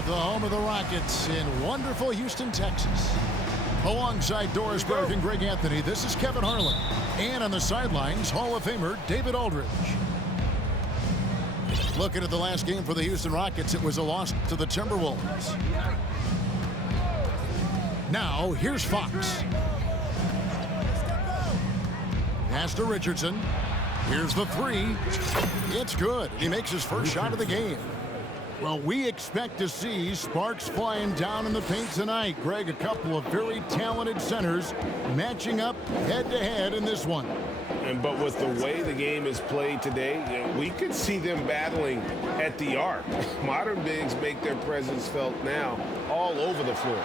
Live, the home of the Rockets in wonderful Houston, Texas. Alongside Doris Burke and Greg Anthony, this is Kevin Harlan. And on the sidelines, Hall of Famer David Aldridge. Looking at the last game for the Houston Rockets, it was a loss to the Timberwolves. Now, here's Fox. Pass to Richardson. Here's the three. It's good. He makes his first shot of the game. Well, we expect to see sparks flying down in the paint tonight. Greg, a couple of very talented centers matching up head-to-head in this one. But with the way the game is played today, we could see them battling at the arc. Modern bigs make their presence felt now all over the floor.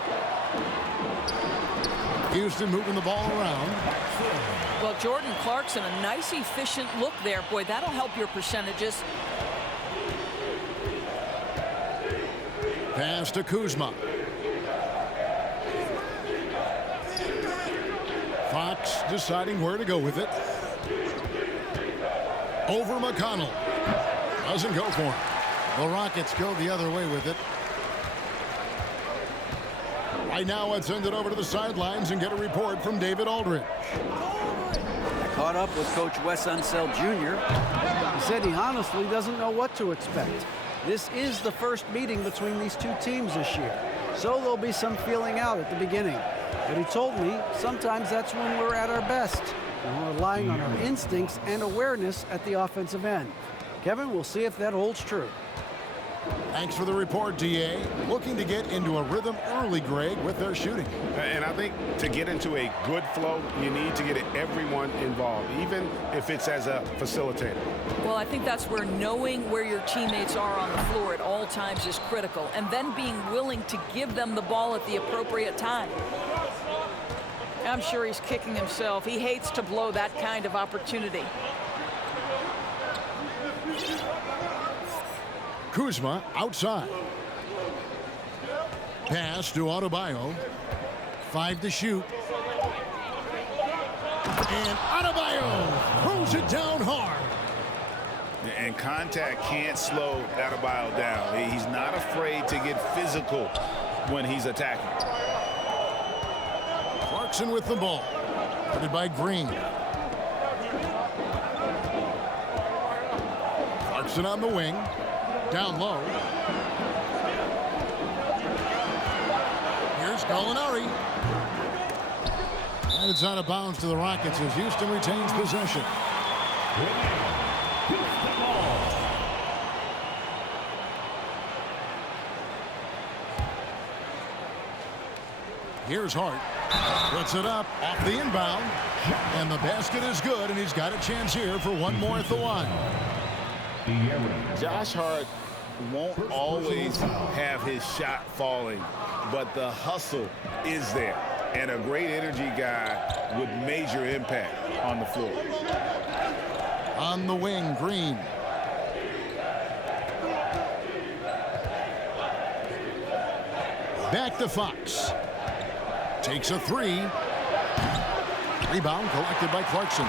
Houston moving the ball around. Well, Jordan Clarkson, a nice, efficient look there. Boy, that'll help your percentages. Pass to Kuzma. Fox deciding where to go with it. Over McConnell. Doesn't go for him. The Rockets go the other way with it. Right now, let's send it over to the sidelines and get a report from David Aldridge. I caught up with Coach Wes Unseld Jr. He said he honestly doesn't know what to expect. This is the first meeting between these two teams this year, so there'll be some feeling out at the beginning. But he told me sometimes that's when we're at our best. We're relying on our instincts and awareness at the offensive end. Kevin, we'll see if that holds true. Thanks for the report, D.A. Looking to get into a rhythm early, Greg, with their shooting. And I think to get into a good flow, you need to get everyone involved, even if it's as a facilitator. Well, I think that's where knowing where your teammates are on the floor at all times is critical, and then being willing to give them the ball at the appropriate time. I'm sure he's kicking himself. He hates to blow that kind of opportunity. Kuzma outside. Pass to Adebayo. 5 to shoot. And Adebayo throws it down hard. And contact can't slow Adebayo down. He's not afraid to get physical when he's attacking. Clarkson with the ball. Guarded by Green. Clarkson on the wing. Down low. Here's Gallinari. And it's out of bounds to the Rockets as Houston retains possession. Here's Hart. Puts it up off the inbound. And the basket is good, and he's got a chance here for one more at the line. Josh Hart won't always have his shot falling, but the hustle is there. And a great energy guy with major impact on the floor. On the wing, Green. Back to Fox. Takes a three. Rebound collected by Clarkson.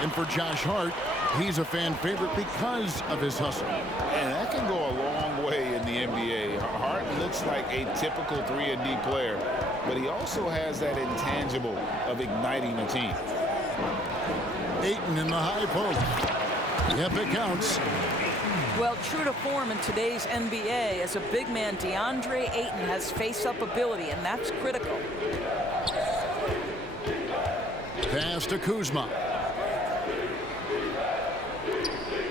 And for Josh Hart, he's a fan favorite because of his hustle. And that can go a long way in the NBA. Hart looks like a typical 3-and-D player, but he also has that intangible of igniting a team. Ayton in the high post. Yep, it counts. Well, true to form in today's NBA, as a big man, DeAndre Ayton has face-up ability, and that's critical. Pass to Kuzma.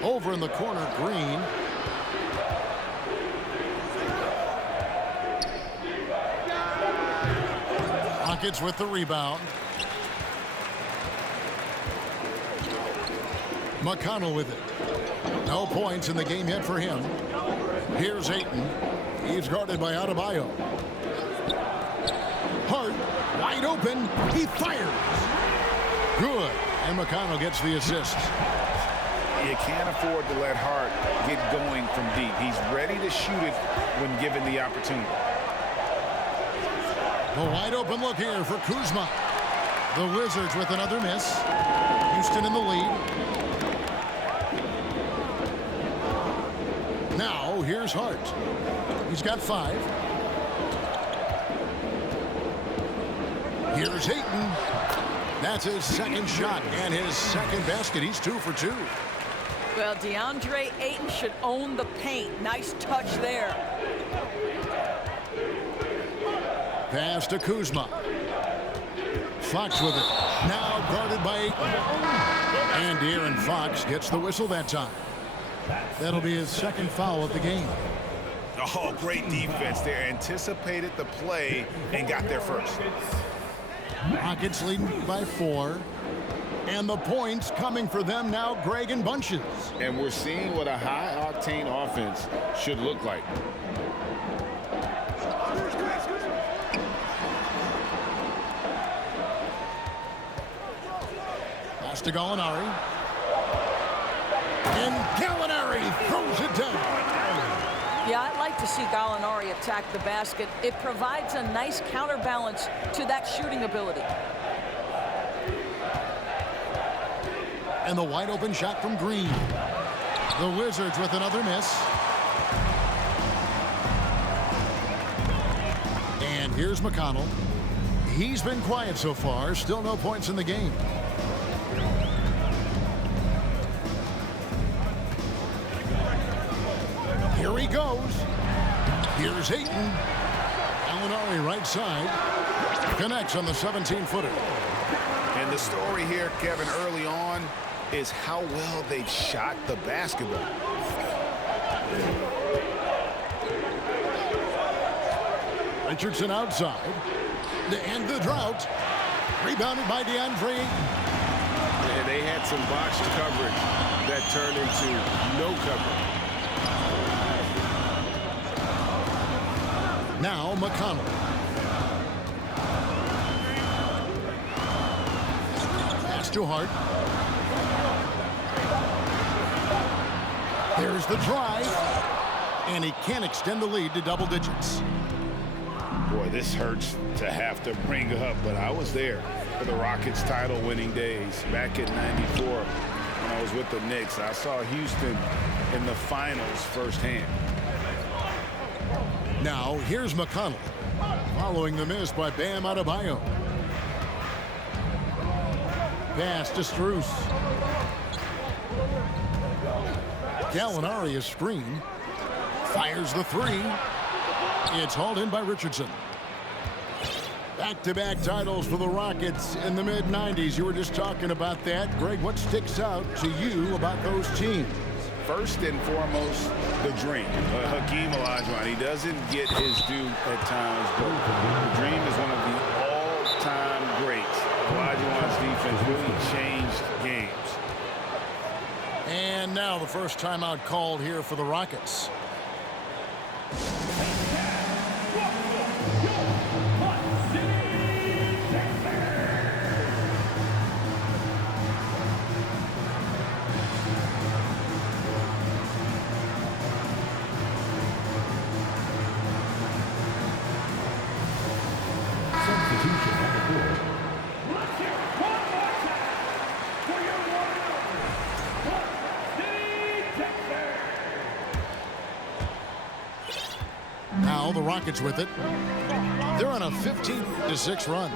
Over in the corner, Green. Rockets with the rebound. McConnell with it. No points in the game yet for him. Here's Ayton. He's guarded by Adebayo. Hart, wide open. He fires. Good. And McConnell gets the assist. You can't afford to let Hart get going from deep. He's ready to shoot it when given the opportunity. A wide open look here for Kuzma. The Wizards with another miss. Houston in the lead. Now, here's Hart. He's got 5. Here's Hayton. That's his second shot and his second basket. He's 2 for 2. Well, DeAndre Ayton should own the paint. Nice touch there. Pass to Kuzma. Fox with it. Now guarded by Ayton. And De'Aaron Fox gets the whistle that time. That'll be his second foul of the game. Oh, great defense there. Anticipated the play and got there first. Rockets leading by 4. And the points coming for them now, Greg, in bunches. And we're seeing what a high-octane offense should look like. Pass to Gallinari. And Gallinari throws it down. Yeah, I'd like to see Gallinari attack the basket. It provides a nice counterbalance to that shooting ability. And the wide open shot from Green. The Wizards with another miss. And here's McConnell. He's been quiet so far. Still no points in the game. Here he goes. Here's Ayton. Gallinari right side. Connects on the 17-footer. And the story here, Kevin, early on is how well they shot the basketball. Richardson outside. To end the drought. Rebounded by DeAndre Ayton. And they had some box coverage that turned into no coverage. Now McConnell. Pass to Hart. There's the drive. And he can't extend the lead to double digits. Boy, this hurts to have to bring up, but I was there for the Rockets title-winning days back in '94 when I was with the Knicks. I saw Houston in the finals firsthand. Now, here's McConnell, following the miss by Bam Adebayo. Pass to Strus. Gallinari is screened. Fires the 3. It's hauled in by Richardson. Back-to-back titles for the Rockets in the mid-90s. You were just talking about that. Greg, what sticks out to you about those teams? First and foremost, the dream. Hakeem Olajuwon, he doesn't get his due at times, but the dream is one of the all-time greats. Olajuwon's defense really changed games. And now the first timeout called here for the Rockets. Now the Rockets with it. They're on a 15-6 run.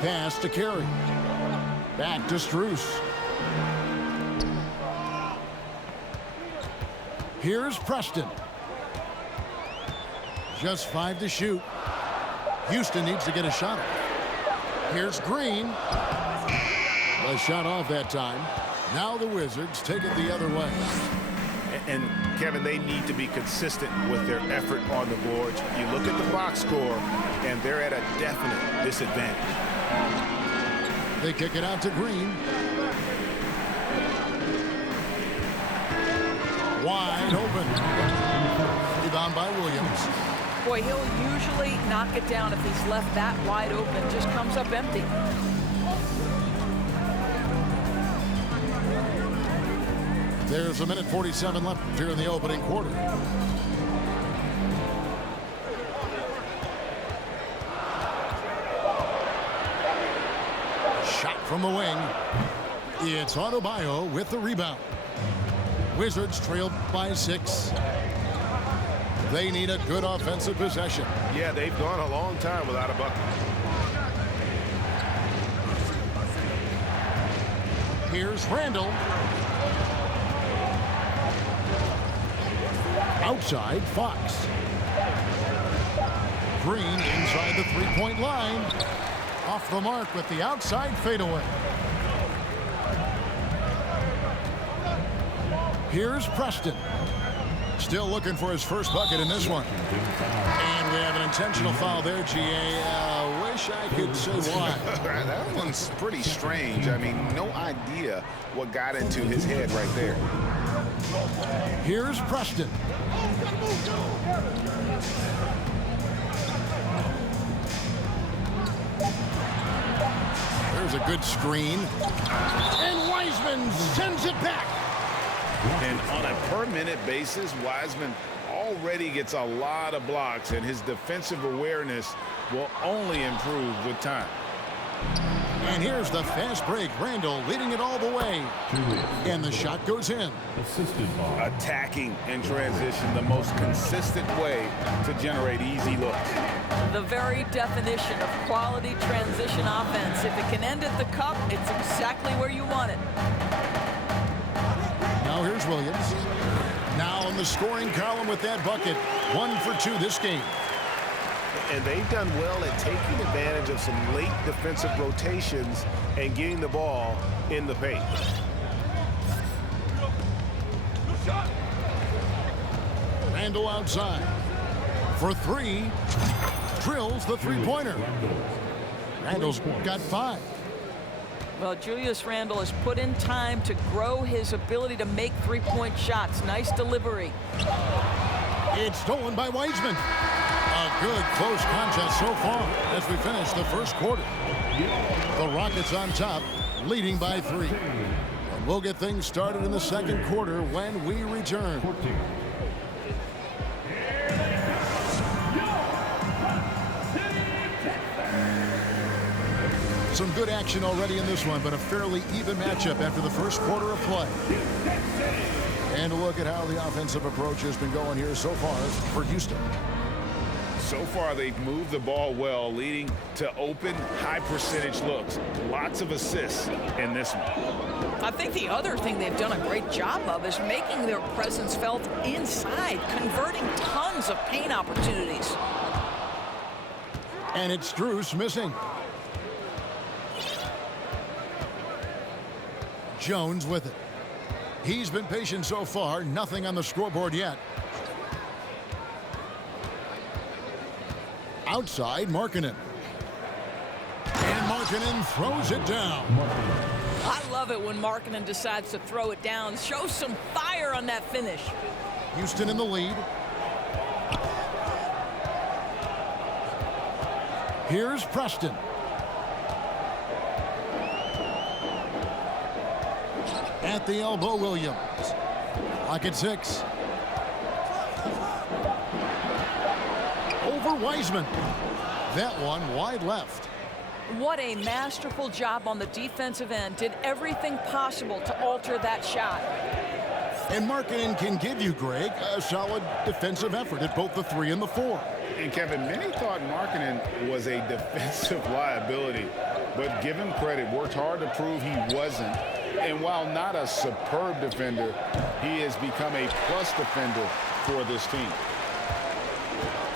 Pass to Carey. Back to Strus. Here's Preston. Just 5 to shoot. Houston needs to get a shot. Here's Green. A shot off that time. Now the Wizards take it the other way. And, Kevin, they need to be consistent with their effort on the boards. You look at the box score, and they're at a definite disadvantage. They kick it out to Green. Wide open. Rebound by Williams. Boy, he'll usually knock it down if he's left that wide open. Just comes up empty. There's 1:47 left here in the opening quarter. Shot from the wing. It's Adebayo with the rebound. Wizards trailed by 6. They need a good offensive possession. Yeah, they've gone a long time without a bucket. Here's Randall. Outside, Fox. Green inside the three-point line. Off the mark with the outside fadeaway. Here's Preston. Still looking for his first bucket in this one. And we have an intentional foul there, GA. Wish I could say why. That one's pretty strange. I mean, no idea what got into his head right there. Here's Preston. There's a good screen. And Wiseman sends it back. And on a per-minute basis, Wiseman already gets a lot of blocks, and his defensive awareness will only improve with time. And here's the fast break. Randall leading it all the way. And the shot goes in. Attacking in transition, the most consistent way to generate easy looks. The very definition of quality transition offense. If it can end at the cup, it's exactly where you want it. Now here's Williams. Now on the scoring column with that bucket. 1 for 2 this game. And they've done well at taking advantage of some late defensive rotations and getting the ball in the paint. Randall outside. For 3. Drills the three-pointer. Randall's got 5. Well, Julius Randle has put in time to grow his ability to make three-point shots. Nice delivery. It's stolen by Wiseman. A good close contest so far as we finish the first quarter. The Rockets on top, leading by 3. And we'll get things started in the second quarter when we return. Some good action already in this one, but a fairly even matchup after the first quarter of play. And a look at how the offensive approach has been going here so far for Houston. So far, they've moved the ball well, leading to open, high-percentage looks. Lots of assists in this one. I think the other thing they've done a great job of is making their presence felt inside, converting tons of paint opportunities. And it's Strus missing. Jones with it. He's been patient so far. Nothing on the scoreboard yet. Outside, Markkanen. And Markkanen throws it down. I love it when Markkanen decides to throw it down. Show some fire on that finish. Houston in the lead. Here's Preston. At the elbow, Williams. Lock at 6. Over Wiseman. That one wide left. What a masterful job on the defensive end. Did everything possible to alter that shot. And Markkanen can give you, Greg, a solid defensive effort at both the 3 and the 4. And Kevin, many thought Markkanen was a defensive liability, but give him credit, worked hard to prove he wasn't. And while not a superb defender, he has become a plus defender for this team.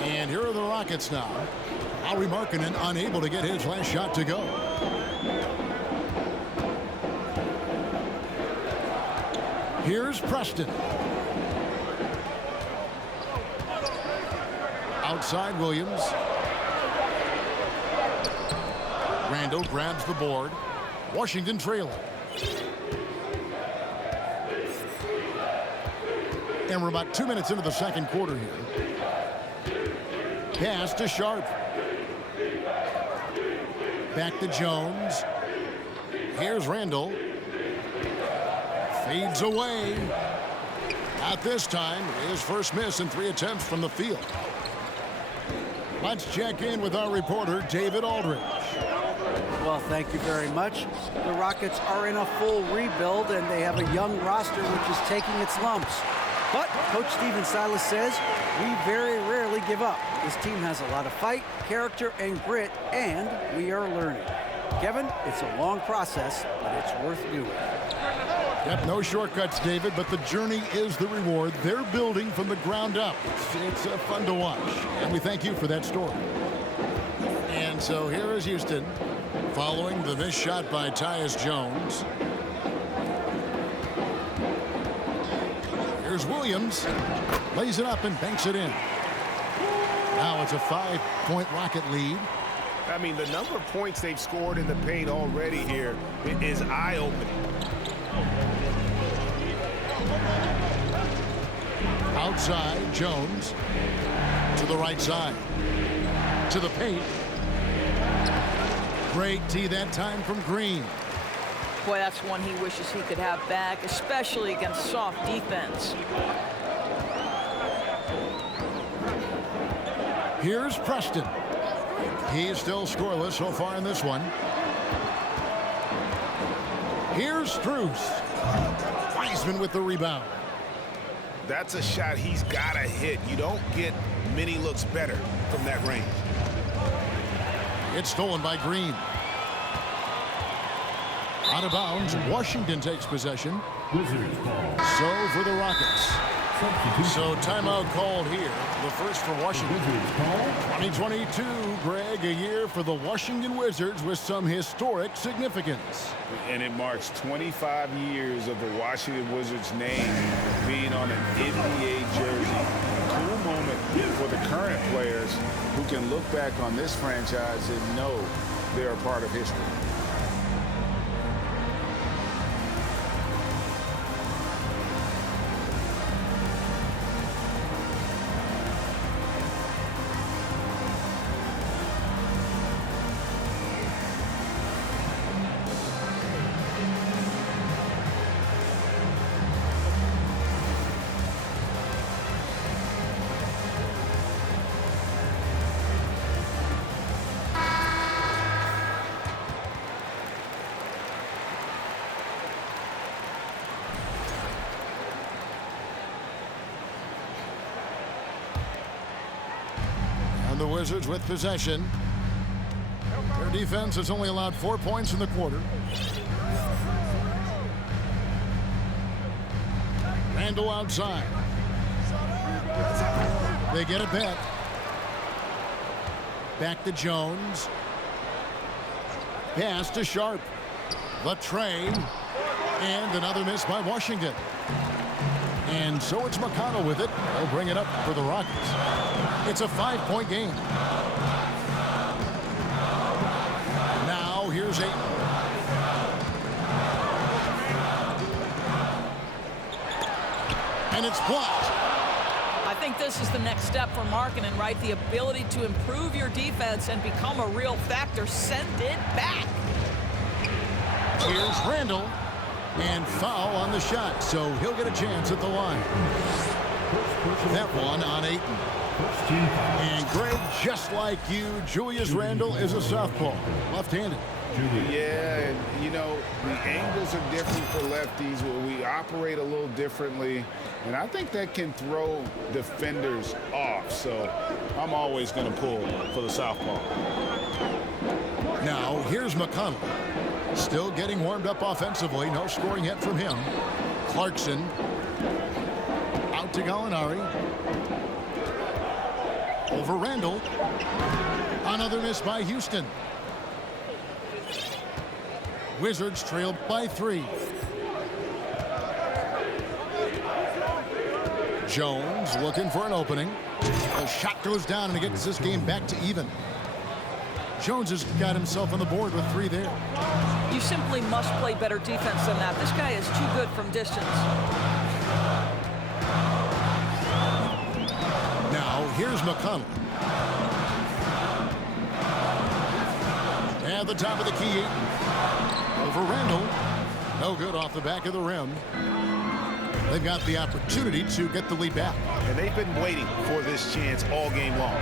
And here are the Rockets now. Lauri Markkanen unable to get his last shot to go. Here's Preston. Outside Williams. Randall grabs the board. Washington trailing. And we're about 2 minutes into the second quarter here. Pass to Sharp. Back to Jones. Here's Randall. Fades away. Not this time. His first miss in 3 attempts from the field. Let's check in with our reporter, David Aldridge. Well, thank you very much. The Rockets are in a full rebuild, and they have a young roster which is taking its lumps. But Coach Stephen Silas says we very rarely give up. This team has a lot of fight, character, and grit, and we are learning. Kevin, it's a long process, but it's worth doing. Yep, no shortcuts, David, but the journey is the reward. They're building from the ground up. It's fun to watch, and we thank you for that story. And so here is Houston, following the missed shot by Tyus Jones. Here's Williams, lays it up and banks it in. Now it's a 5-point Rocket lead. I mean, the number of points they've scored in the paint already here is eye-opening. Outside, Jones to the right side, to the paint. Great tee that time from Green. Boy, that's one he wishes he could have back, especially against soft defense. Here's Preston. He's still scoreless so far in this one. Here's Strus. Wiseman with the rebound. That's a shot he's got to hit. You don't get many looks better from that range. It's stolen by Green. Out of bounds, Washington takes possession. So for the Rockets. So timeout called here. The first for Washington. 2022, Greg, a year for the Washington Wizards with some historic significance. And it marks 25 years of the Washington Wizards name being on an NBA jersey. Cool moment for the current players who can look back on this franchise and know they're a part of history. The Wizards with possession. Their defense has only allowed 4 points in the quarter. Randall outside. They get it back. Back to Jones. Pass to Sharp. The train. And another miss by Washington. And so it's McConnell with it. They'll bring it up for the Rockets. It's a 5-point game. Now here's Ayton. And it's blocked. I think this is the next step for Markkanen, right? The ability to improve your defense and become a real factor. Send it back. Here's Randall. And foul on the shot, so he'll get a chance at the line. That one on Ayton. And Greg, just like you, Julius Randle is a southpaw, left-handed. Yeah, and you know, the angles are different for lefties where we operate a little differently, and I think that can throw defenders off, so I'm always going to pull for the southpaw. Now, here's McConnell. Still getting warmed up offensively. No scoring yet from him. Clarkson. Out to Gallinari. Over Randall. Another miss by Houston. Wizards trail by 3. Jones looking for an opening. The shot goes down and it gets this game back to even. Jones has got himself on the board with 3 there. You simply must play better defense than that. This guy is too good from distance. Now, here's McConnell. At the top of the key. Over Randall. No good off the back of the rim. They've got the opportunity to get the lead back. And they've been waiting for this chance all game long.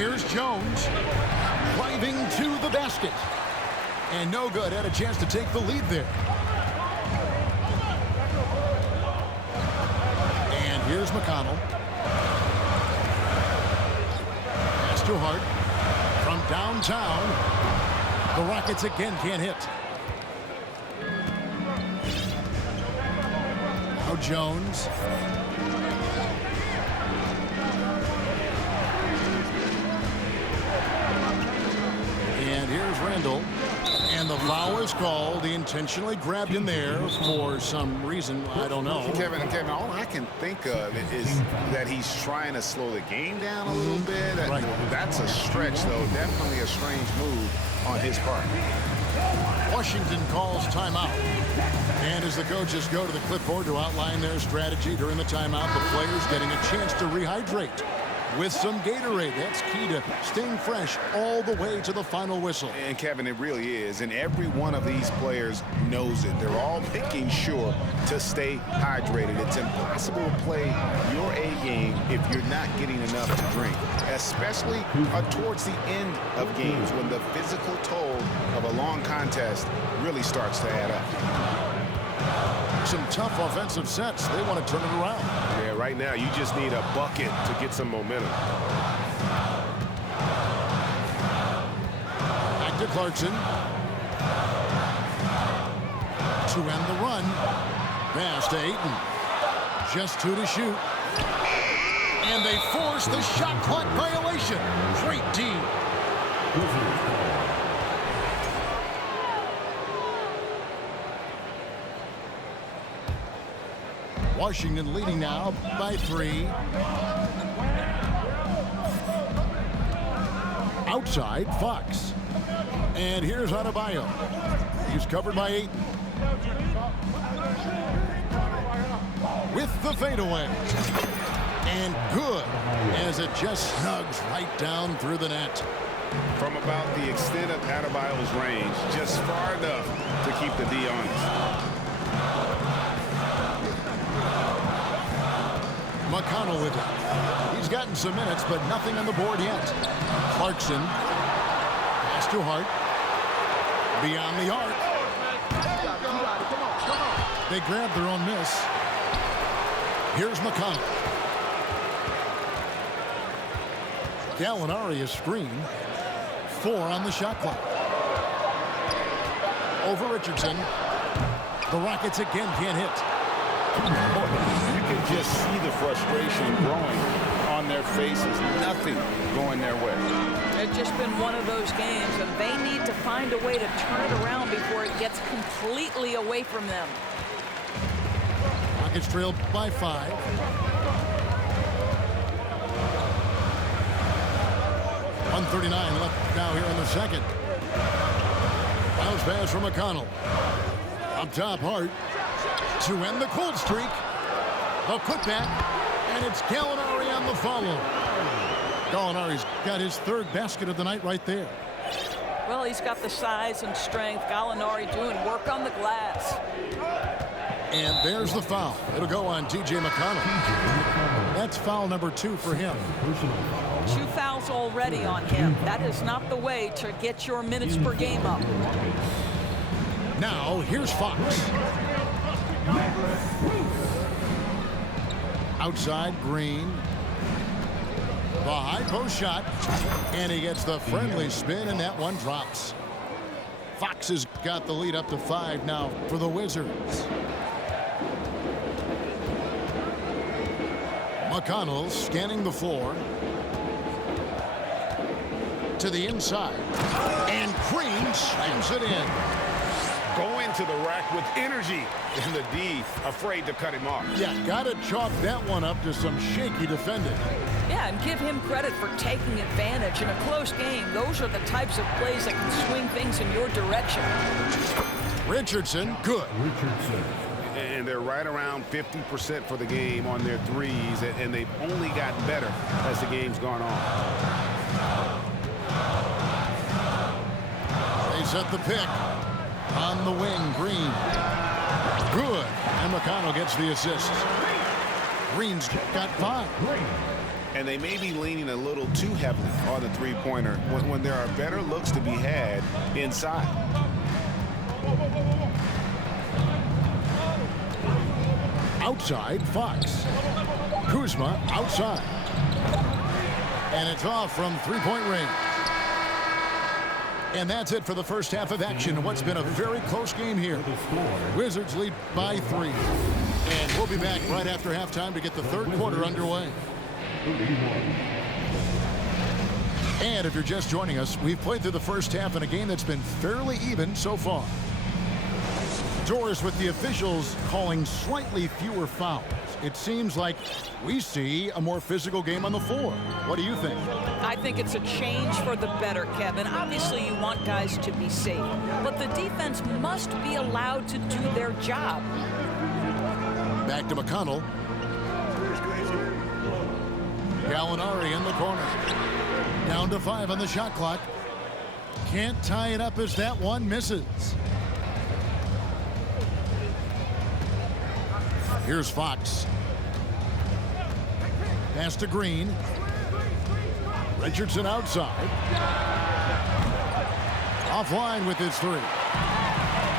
Here's Jones. Driving to the basket. And no good. Had a chance to take the lead there. And here's McConnell. Pass to Hart. From downtown. The Rockets again can't hit. Now Jones. And here's Randall. And the foul is called. He intentionally grabbed him there for some reason. I don't know. Kevin, all I can think of is that he's trying to slow the game down a little bit. Right. That's a stretch, though. Definitely a strange move on his part. Washington calls timeout. And as the coaches go to the clipboard to outline their strategy during the timeout, the players getting a chance to rehydrate with some Gatorade. That's key to staying fresh all the way to the final whistle. And Kevin, it really is. And every one of these players knows it. They're all making sure to stay hydrated. It's impossible to play your A game if you're not getting enough to drink, especially towards the end of games when the physical toll of a long contest really starts to add up. Some tough offensive sets. They want to turn it around. Yeah, right now you just need a bucket to get some momentum. Back to Clarkson. To end the run. Pass to Ayton. Just 2 to shoot. And they force the shot clock violation. Great D. Washington leading now by 3. Outside, Fox. And here's Adebayo. He's covered by 8. With the fadeaway. And good, as it just snugs right down through the net. From about the extent of Adebayo's range, just far enough to keep the D honest. McConnell with it. He's gotten some minutes, but nothing on the board yet. Clarkson. Pass to Hart. Beyond the arc. They grab their own miss. Here's McConnell. Gallinari is screened. 4 on the shot clock. Over Richardson. The Rockets again can't hit. You can just see the frustration growing on their faces. Nothing going their way. It's just been one of those games, and they need to find a way to turn it around before it gets completely away from them. Rockets trailed by 5. .139 left now here in the second. Bounce pass from McConnell. Up top, Hart. To end the cold streak. The putback. And it's Gallinari on the follow. Gallinari's got his 3rd basket of the night right there. Well, he's got the size and strength. Gallinari doing work on the glass. And there's the foul. It'll go on T.J. McConnell. That's foul number 2 for him. 2 fouls already on him. That is not the way to get your minutes per game up. Now, here's Fox. Outside, Green. The high post shot. And he gets the friendly spin, and that one drops. Fox has got the lead up to 5 now for the Wizards. McConnell scanning the floor. To the inside. And Green slams it in. Going to the rack with energy, and the D afraid to cut him off. Yeah, got to chalk that one up to some shaky defending. Yeah, and give him credit for taking advantage in a close game. Those are the types of plays that can swing things in your direction. Richardson, good. And they're right around 50% for the game on their threes, and they've only gotten better as the game's gone on. They set the pick. On the wing, Green. Good. And McConnell gets the assist. Green's got 5. and they may be leaning a little too heavily on the three-pointer when there are better looks to be had inside. Outside, Fox. Kuzma outside. And it's off from three-point range. And that's it for the first half of action in what's been a very close game here. Wizards lead by 3. And we'll be back right after halftime to get the third quarter underway. And if you're just joining us, we've played through the first half in a game that's been fairly even so far. Doris, with the officials calling slightly fewer fouls, it seems like we see a more physical game on the floor. What do you think? I think it's a change for the better, Kevin. Obviously, you want guys to be safe, but the defense must be allowed to do their job. Back to McConnell. Gallinari in the corner. Down to 5 on the shot clock. Can't tie it up as that one misses. Here's Fox. Pass to Green. Richardson outside. Offline with his 3.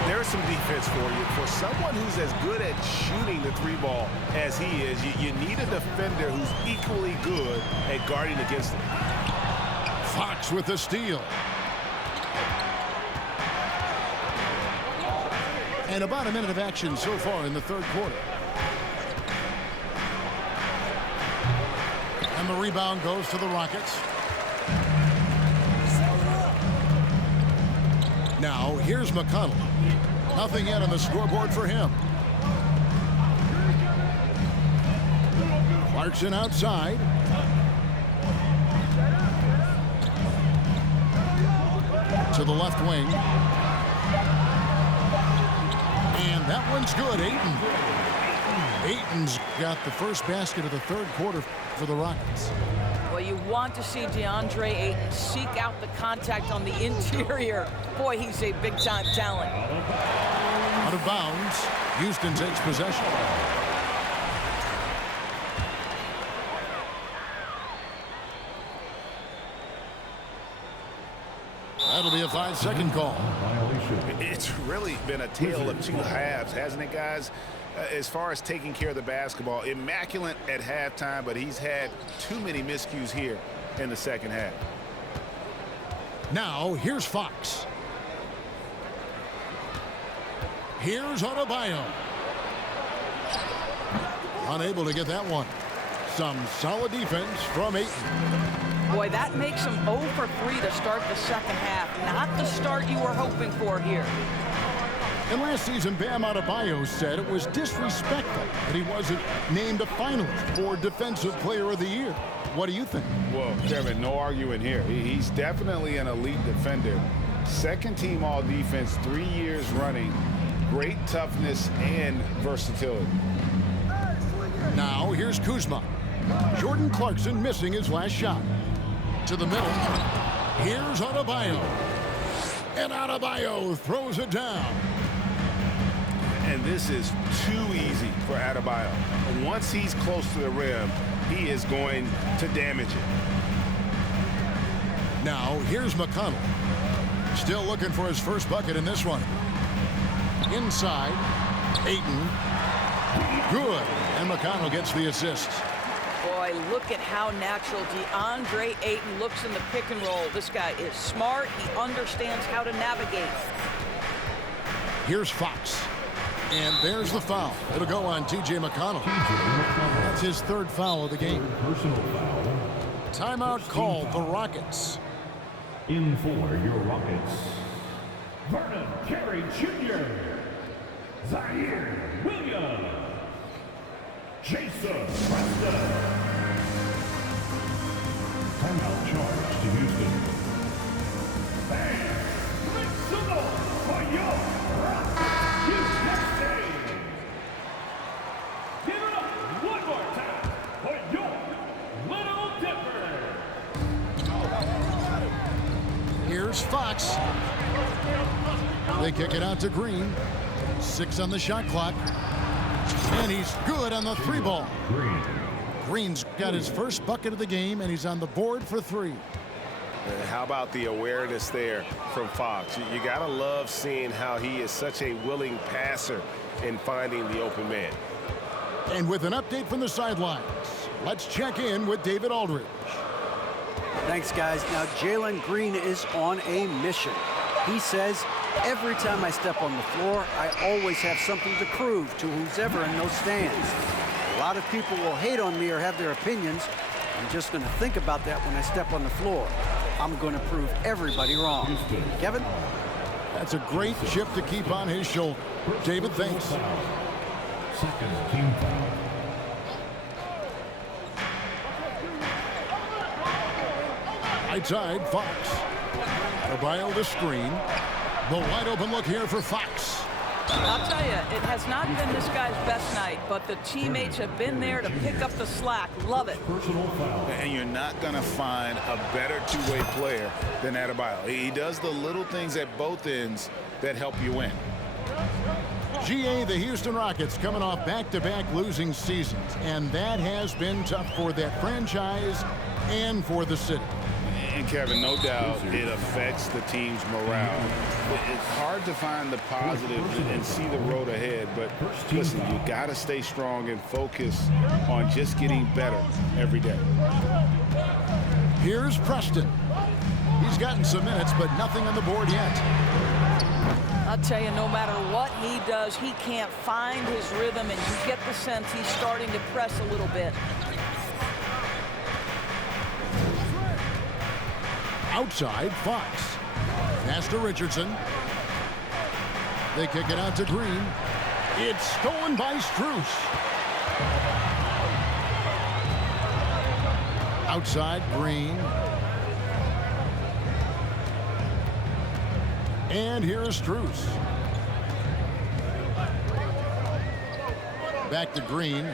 There's some defense for you. For someone who's as good at shooting the 3-ball as he is, you need a defender who's equally good at guarding against him. Fox with the steal. And about a minute of action so far in the third quarter. And the rebound goes to the Rockets. Now, here's McConnell. Nothing yet on the scoreboard for him. Clarkson outside. To the left wing. And that one's good. Ayton's got the first basket of the third quarter for the Rockets. Well, you want to see DeAndre Ayton seek out the contact on the interior. Boy, he's a big-time talent. Out of bounds. Houston takes possession. That'll be a 5-second call. It's really been a tale of two halves, hasn't it, guys? As far as taking care of the basketball, immaculate at halftime, but he's had too many miscues here in the second half. Now, here's Fox. Here's Adebayo. Unable to get that one. Some solid defense from Ayton. Boy, that makes him 0 for 3 to start the second half. Not the start you were hoping for here. And last season, Bam Adebayo said it was disrespectful that he wasn't named a finalist for Defensive Player of the Year. What do you think? Well, Kevin, no arguing here. He's definitely an elite defender. Second team all defense, 3 years running. Great toughness and versatility. Now, here's Kuzma. Jordan Clarkson missing his last shot. To the middle. Here's Adebayo. And Adebayo throws it down. And this is too easy for Adebayo. Once he's close to the rim, he is going to damage it. Now, here's McConnell. Still looking for his first bucket in this one. Inside. Ayton. Good. And McConnell gets the assist. Boy, look at how natural DeAndre Ayton looks in the pick and roll. This guy is smart. He understands how to navigate. Here's Fox. And there's the foul. It'll go on T.J. McConnell. That's his third foul of the game. Personal foul. Timeout called the Rockets. In for your Rockets, Vernon Carey Jr., Zaire Williams, Jason Preston. Timeout charge to Houston. And make some noise for your Rockets USA. Give it up one more time for your Little Dipper. Here's Fox. They kick it out to Green. 6 on the shot clock. And he's good on the 3 ball. Green. Green's got his first bucket of the game, and he's on the board for 3. How about the awareness there from Fox? You got to love seeing how he is such a willing passer in finding the open man. And with an update from the sidelines, let's check in with David Aldridge. Thanks, guys. Now, Jalen Green is on a mission. He says, every time I step on the floor, I always have something to prove to who's ever in those stands. A lot of people will hate on me or have their opinions. I'm just going to think about that when I step on the floor. I'm going to prove everybody wrong. Kevin? That's a great chip to keep on his shoulder. David, thanks. Second team foul. Right side, Fox. Adebayo the screen. The wide open look here for Fox. I'll tell you, it has not been this guy's best night, but the teammates have been there to pick up the slack. Love it. Personal foul. And you're not going to find a better two-way player than Adebayo. He does the little things at both ends that help you win. GA, the Houston Rockets coming off back-to-back losing seasons, and that has been tough for that franchise and for the city. And Kevin, no doubt it affects the team's morale. It's hard to find the positives and see the road ahead, but listen, you got to stay strong and focus on just getting better every day. Here's Preston. He's gotten some minutes, but nothing on the board yet. I'll tell you, no matter what he does, he can't find his rhythm, and you get the sense he's starting to press a little bit. Outside, Fox. Pass to Richardson. They kick it out to Green. It's stolen by Strus. Outside, Green. And here's Strus. Back to Green.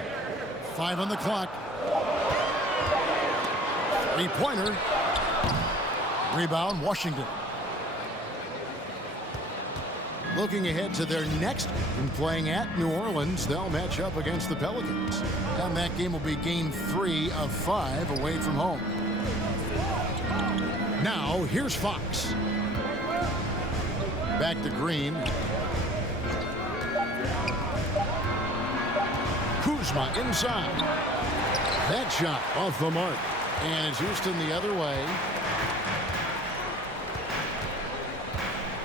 5 on the clock. 3-pointer. Rebound, Washington. Looking ahead to their next game, playing at New Orleans, they'll match up against the Pelicans. And that game will be game 3 of 5 away from home. Now, here's Fox. Back to Green. Kuzma inside. That shot off the mark. And it's Houston the other way.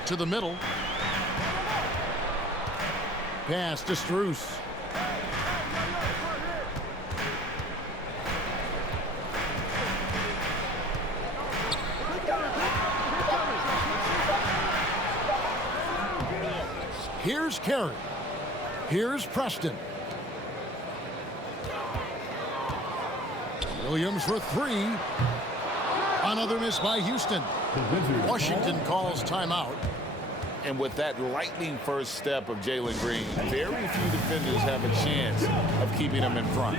To the middle. Pass to Strus. Here's Carey. Here's Preston. Williams for 3. Another miss by Houston. Washington calls timeout. And with that lightning first step of Jalen Green, very few defenders have a chance of keeping him in front.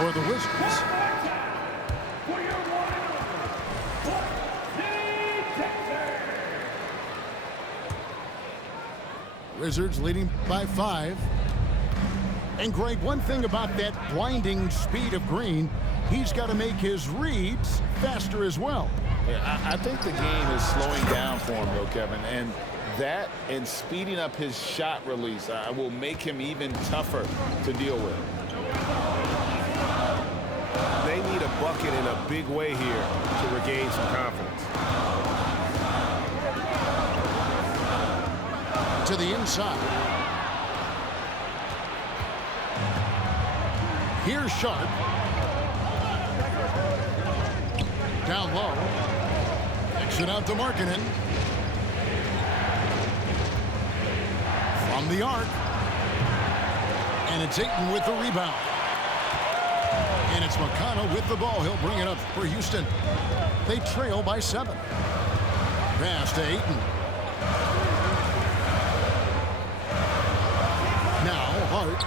For the Wizards. For your winner, Wizards leading by 5. And Greg, one thing about that blinding speed of Green, he's got to make his reads faster as well. Yeah, I think the game is slowing down for him, though, Kevin. And that and speeding up his shot release will make him even tougher to deal with. They need a bucket in a big way here to regain some confidence. To the inside. Here's Sharp. Down low. it out to Markkanen. From the arc. And it's Ayton with the rebound. And it's McConnell with the ball. He'll bring it up for Houston. They trail by 7. Pass to Ayton. Now Hart.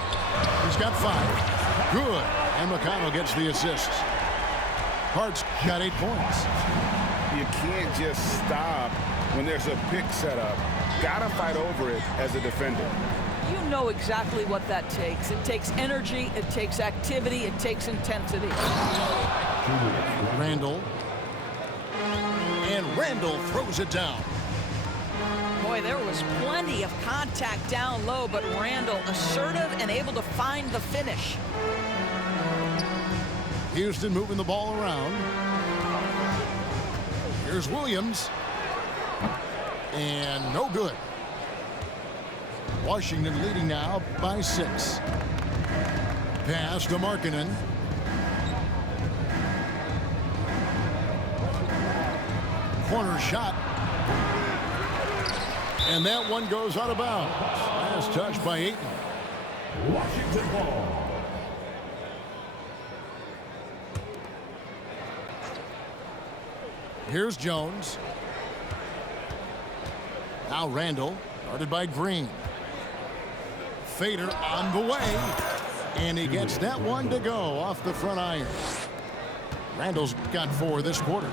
He's got 5. Good. And McConnell gets the assist. Hart's got 8 points. You can't just stop when there's a pick set up. Gotta fight over it as a defender. You know exactly what that takes. It takes energy, it takes activity, it takes intensity. Randall. And Randall throws it down. Boy, there was plenty of contact down low, but Randall assertive and able to find the finish. Houston moving the ball around. Here's Williams. And no good. Washington leading now by 6. Pass to Markkanen. Corner shot. And that one goes out of bounds. Last touch by Ayton. Washington ball. Here's Jones. Now Randall, guarded by Green. Fader on the way. And he gets that one to go off the front iron. Randall's got 4 this quarter.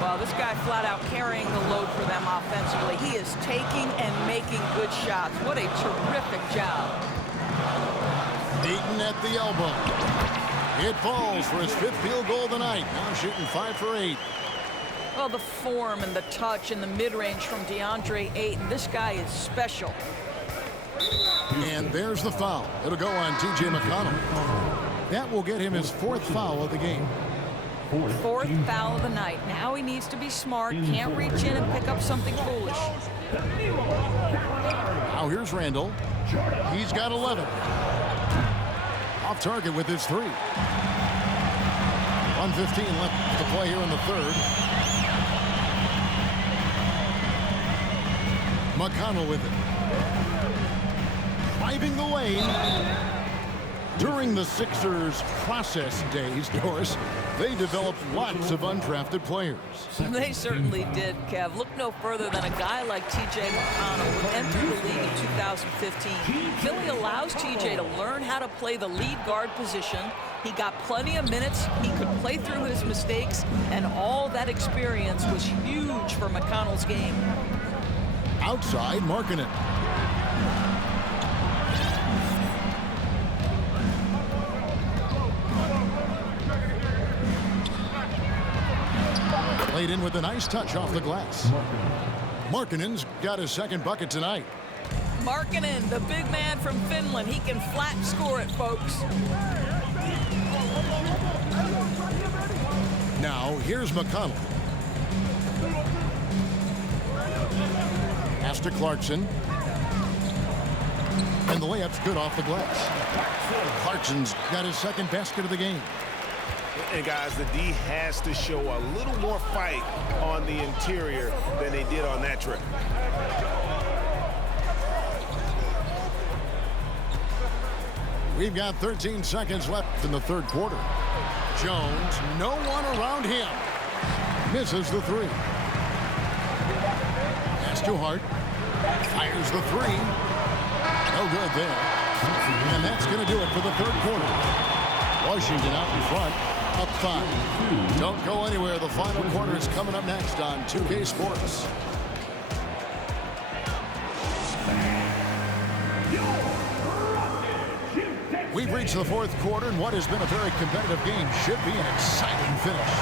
Well, this guy flat out carrying the load for them offensively. He is taking and making good shots. What a terrific job. Ayton at the elbow. It falls for his 5th field goal tonight. Now shooting 5 for 8. Well, the form and the touch and the mid-range from DeAndre Ayton. This guy is special. And there's the foul. It'll go on T.J. McConnell. That will get him his 4th foul of the game. 4th foul of the night. Now he needs to be smart. Can't reach in and pick up something foolish. Now here's Randall. He's got 11. Off target with his 3. 1:15 left to play here in the 3rd. McConnell with it. Driving the lane. During the Sixers' process days, Doris, they developed lots of undrafted players. They certainly did, Kev. Look no further than a guy like T.J. McConnell who entered the league in 2015. Philly allows T.J. to learn how to play the lead guard position. He got plenty of minutes. He could play through his mistakes, and all that experience was huge for McConnell's game. Outside, Markkanen. Played in with a nice touch off the glass. Markkanen's got his 2nd bucket tonight. Markkanen, the big man from Finland. He can flat score it, folks. Now, here's McConnell. Pass to Clarkson. And the layup's good off the glass. Clarkson's got his 2nd basket of the game. And guys, the D has to show a little more fight on the interior than they did on that trip. We've got 13 seconds left in the 3rd quarter. Jones, no one around him. Misses the 3. Pass to Hart. Fires the 3. No good there. And that's going to do it for the 3rd quarter. Washington out in front, up 5. Don't go anywhere. The final quarter is coming up next on 2K Sports. We've reached the 4th quarter, and what has been a very competitive game should be an exciting finish.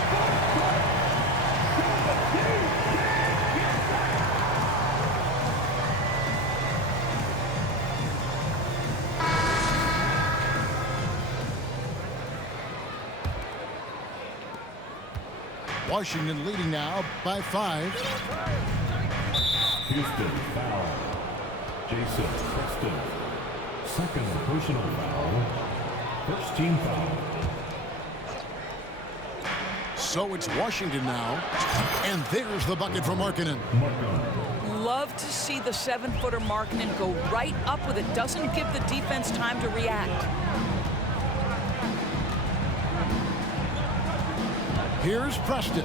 Washington leading now by 5. Houston foul. Jason Preston. 2nd personal foul. 1st team foul. So it's Washington now, and There's the bucket for Markkanen. Love to see the 7-footer Markkanen go right up with it. Doesn't give the defense time to react. Here's Preston.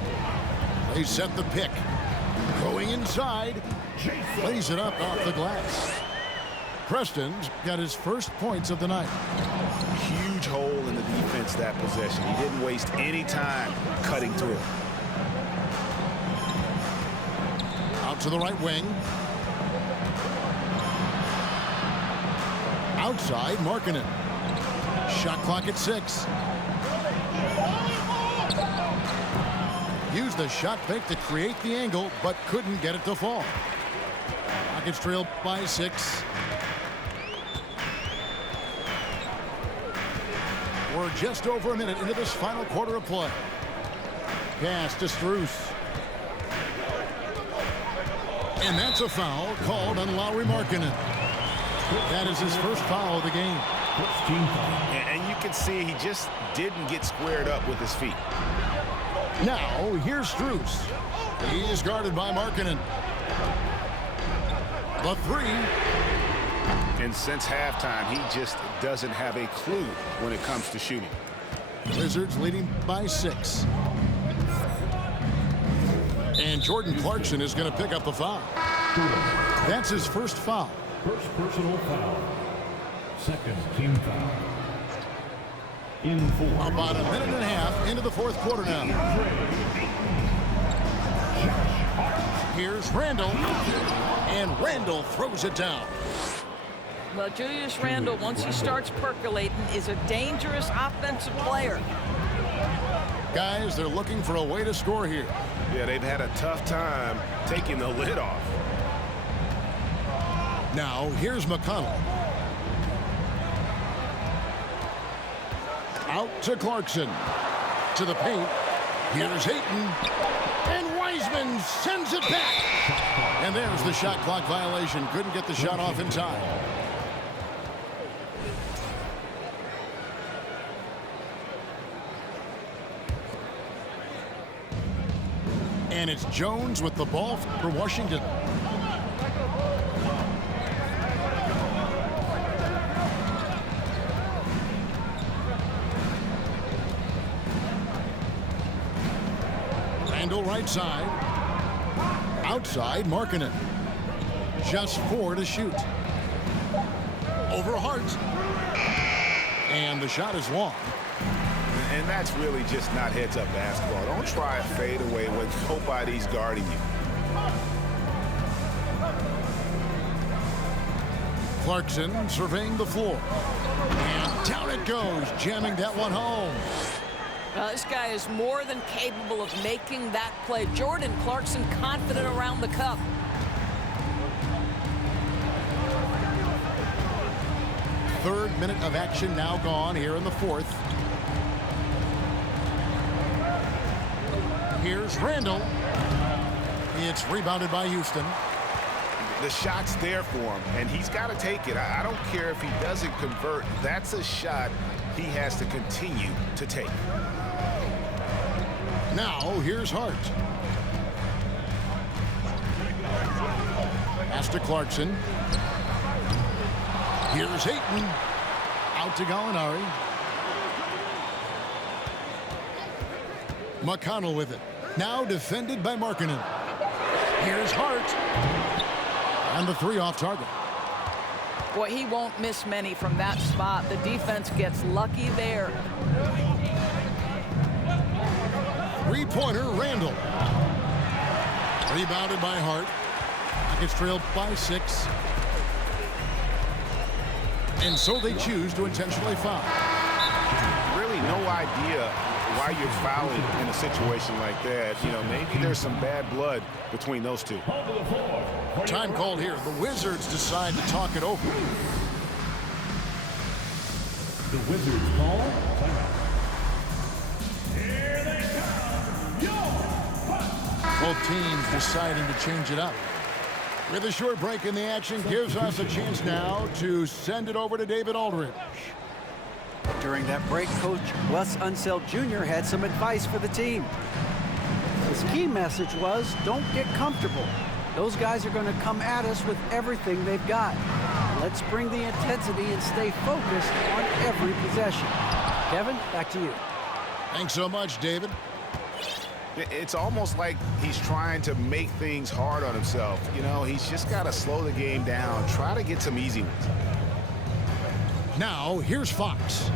They set the pick. Going inside. Lays it up off the glass. Preston's got his first points of the night. Huge hole in the defense that possession. He didn't waste any time cutting through it. Out to the right wing. Outside, Markkanen. Shot clock at 6. Used the shot fake to create the angle, but couldn't get it to fall. Rockets trailed by 6. We're just over a minute into this final quarter of play. Pass to Strus. And that's a foul called on Lauri Markkanen. That is his first foul of the game. And you can see he just didn't get squared up with his feet. Now, here's Strus. He is guarded by Markkanen. The 3. And since halftime, he just doesn't have a clue when it comes to shooting. Wizards leading by 6. And Jordan Clarkson is going to pick up the foul. That's his first foul. First personal foul. Second team foul. In 4. About a minute and a half into the fourth quarter now. Here's Randall. And Randall throws it down. Well, Julius Randle, once he starts percolating, is a dangerous offensive player. Guys, they're looking for a way to score here. Yeah, they've had a tough time taking the lid off. Now, here's McConnell. Out to Clarkson. To the paint. Here's Hayton. And Wiseman sends it back. And there's the shot clock violation. Couldn't get the shot off in time. And it's Jones with the ball for Washington. Randall right side. Outside, Markkanen. Just 4 to shoot. Over Hart. And the shot is long. And that's really just not heads-up basketball. Don't try a fadeaway when nobody's guarding you. Clarkson surveying the floor. And down it goes, jamming that one home. This guy is more than capable of making that play. Jordan Clarkson confident around the cup. Third minute of action now gone here in the fourth. Here's Randall. It's rebounded by Houston. The shot's there for him, and he's got to take it. I don't care if he doesn't convert. That's a shot he has to continue to take. Now, here's Hart. Pass to Clarkson. Here's Hayton. Out to Gallinari. McConnell with it. Now defended by Markkanen. Here's Hart. And the 3 off target. Boy, he won't miss many from that spot. The defense gets lucky there. Three-pointer, Randall. Rebounded by Hart. Rockets trailed by 6. And so they choose to intentionally foul. Really no idea why you're fouling in a situation like that. You know, maybe there's some bad blood between those two. Time called here. The Wizards decide to talk it over. The Wizards call timeout. Here they come. Both teams deciding to change it up. With a short break in the action, gives us a chance now to send it over to David Aldridge. During that break, Coach Wes Unseld Jr. had some advice for the team. The His key message was, don't get comfortable. Those guys are going to come at us with everything they've got. Let's bring the intensity and stay focused on every possession. Kevin, back to you. Thanks so much, David. It's almost like he's trying to make things hard on himself. You know, he's just got to slow the game down, try to get some easy ones. Now, here's Fox.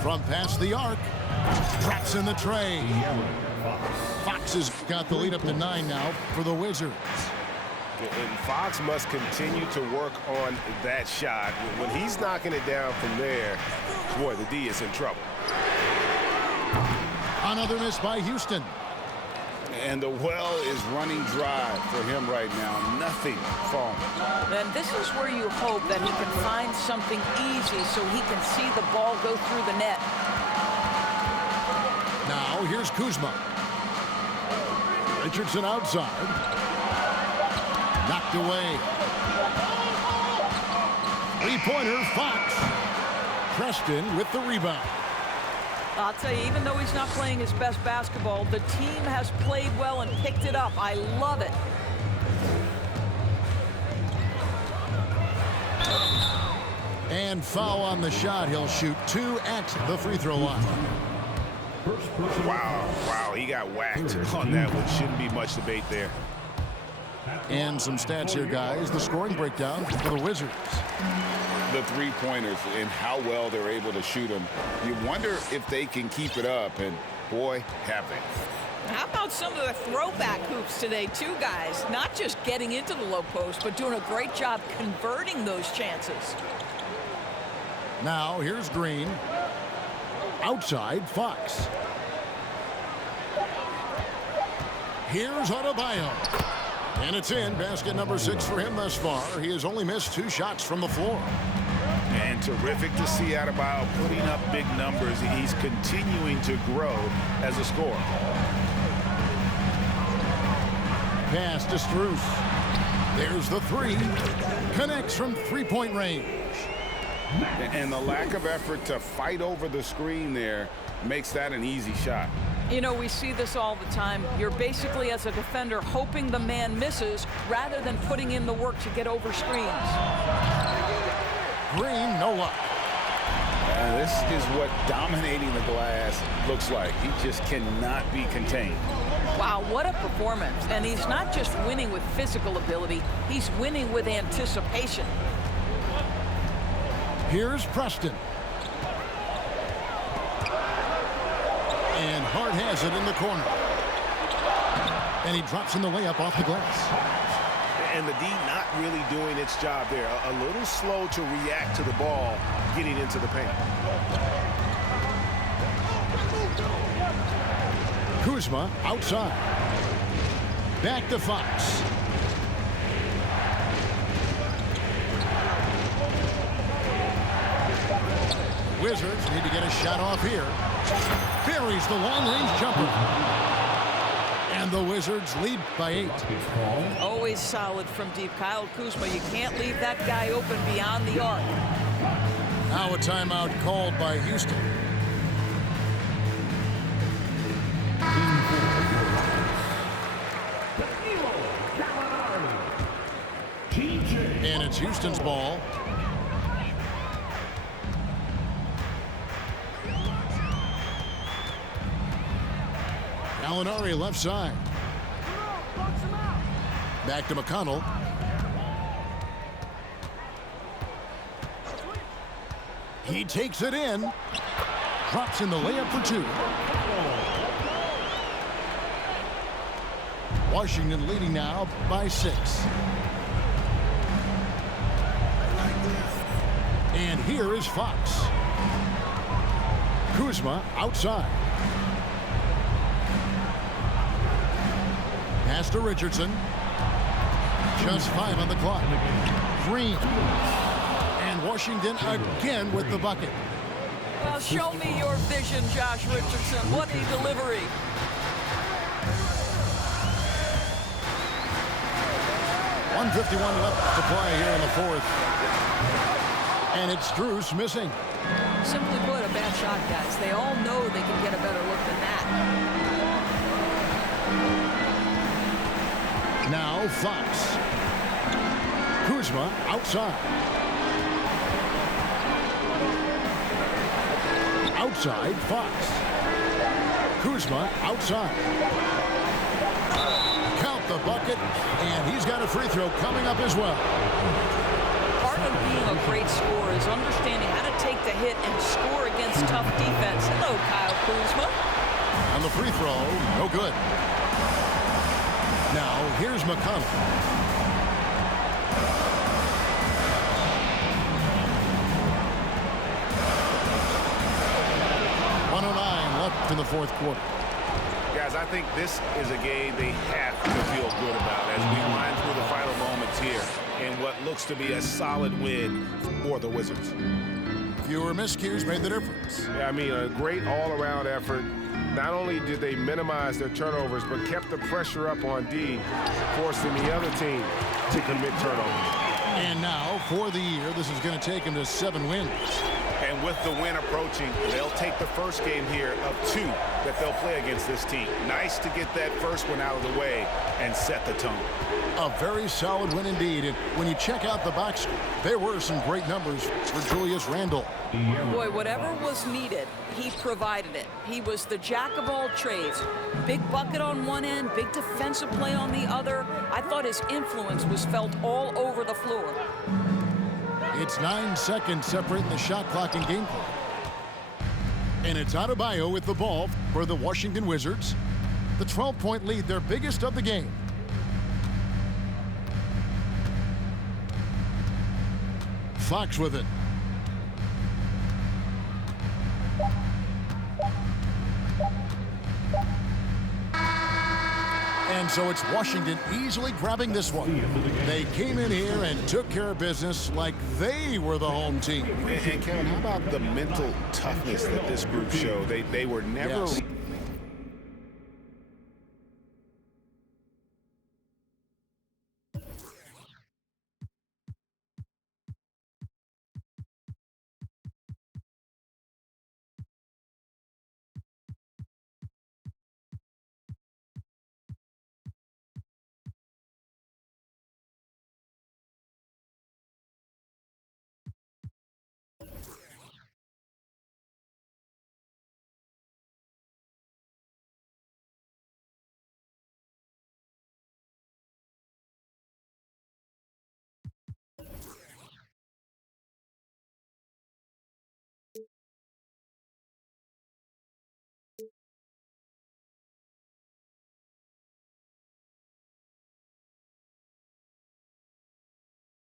From past the arc, drops in the tray. Fox has got the lead up to 9 now for the Wizards. And Fox must continue to work on that shot. When he's knocking it down from there, boy, the D is in trouble. Another miss by Houston. And the well is running dry for him right now. Nothing falling. And this is where you hope that he can find something easy so he can see the ball go through the net. Now here's Kuzma. Richardson outside. Knocked away. Three-pointer, Fox. Preston with the rebound. I'll tell you, even though he's not playing his best basketball, the team has played well and picked it up. I love it. And foul on the shot. He'll shoot 2 at the free throw line. Wow, he got whacked on that one. Shouldn't be much debate there. And some stats here, guys. The scoring breakdown for the Wizards. The three-pointers and how well they're able to shoot them. You wonder if they can keep it up, and boy, have they. How about some of the throwback hoops today, too, guys? Not just getting into the low post, but doing a great job converting those chances. Now, here's Green. Outside, Fox. Here's Adebayo. And it's in. Basket number 6 for him thus far. He has only missed 2 shots from the floor. And terrific to see Adebayo putting up big numbers. He's continuing to grow as a scorer. Pass to Strus. There's the 3. Connects from three-point range. And the lack of effort to fight over the screen there makes that an easy shot. You know, we see this all the time. You're basically, as a defender, hoping the man misses rather than putting in the work to get over screens. Green, no luck. This is what dominating the glass looks like. He just cannot be contained. Wow, what a performance. And he's not just winning with physical ability, he's winning with anticipation. Here's Preston. And Hart has it in the corner. And he drops in the layup off the glass. And the D not really doing its job there. A little slow to react to the ball getting into the paint. Kuzma outside. Back to Fox. Wizards need to get a shot off here. Buries the long-range jumper. And the Wizards lead by 8. Always solid from deep. Kyle Kuzma, you can't leave that guy open beyond the arc. Now a timeout called by Houston. And it's Houston's ball. Gallinari left side. Back to McConnell. He takes it in. Drops in the layup for 2. Washington leading now by 6. And here is Fox. Kuzma outside. Pass to Richardson. Just 5 on the clock. Green. And Washington again with the bucket. Well, show me your vision, Josh Richardson. What a delivery. .151 left to play here in the 4th. And it's Drews missing. Simply put, a bad shot, guys. They all know they can get a better look than that. Now Fox. Kuzma outside. Outside, Fox. Kuzma outside. Count the bucket, and he's got a free throw coming up as well. Part of being a great scorer is understanding how to take the hit and score against tough defense. Hello, Kyle Kuzma. And the free throw, no good. Now, here's McConnell. Left in the fourth quarter. Guys, I think this is a game they have to feel good about as we wind through the final moments here in what looks to be a solid win for the Wizards. Fewer miscues made the difference. Yeah, I mean, a great all-around effort. Not only did they minimize their turnovers, but kept the pressure up on D, forcing the other team to commit turnovers. And now, for the year, this is going to take them to 7 wins. And with the win approaching, they'll take the first game here of 2 that they'll play against this team. Nice to get that first one out of the way and set the tone. A very solid win indeed. And when you check out the box score, there were some great numbers for Julius Randle. Boy, whatever was needed, he provided it. He was the jack of all trades. Big bucket on one end, big defensive play on the other. I thought his influence was felt all over the floor. It's 9 seconds separating the shot clock and game clock. And it's Adebayo with the ball for the Washington Wizards. The 12-point lead, their biggest of the game. Fox with it. And so it's Washington easily grabbing this one. They came in here and took care of business like they were the home team. And Kevin, how about the mental toughness that this group showed? They were never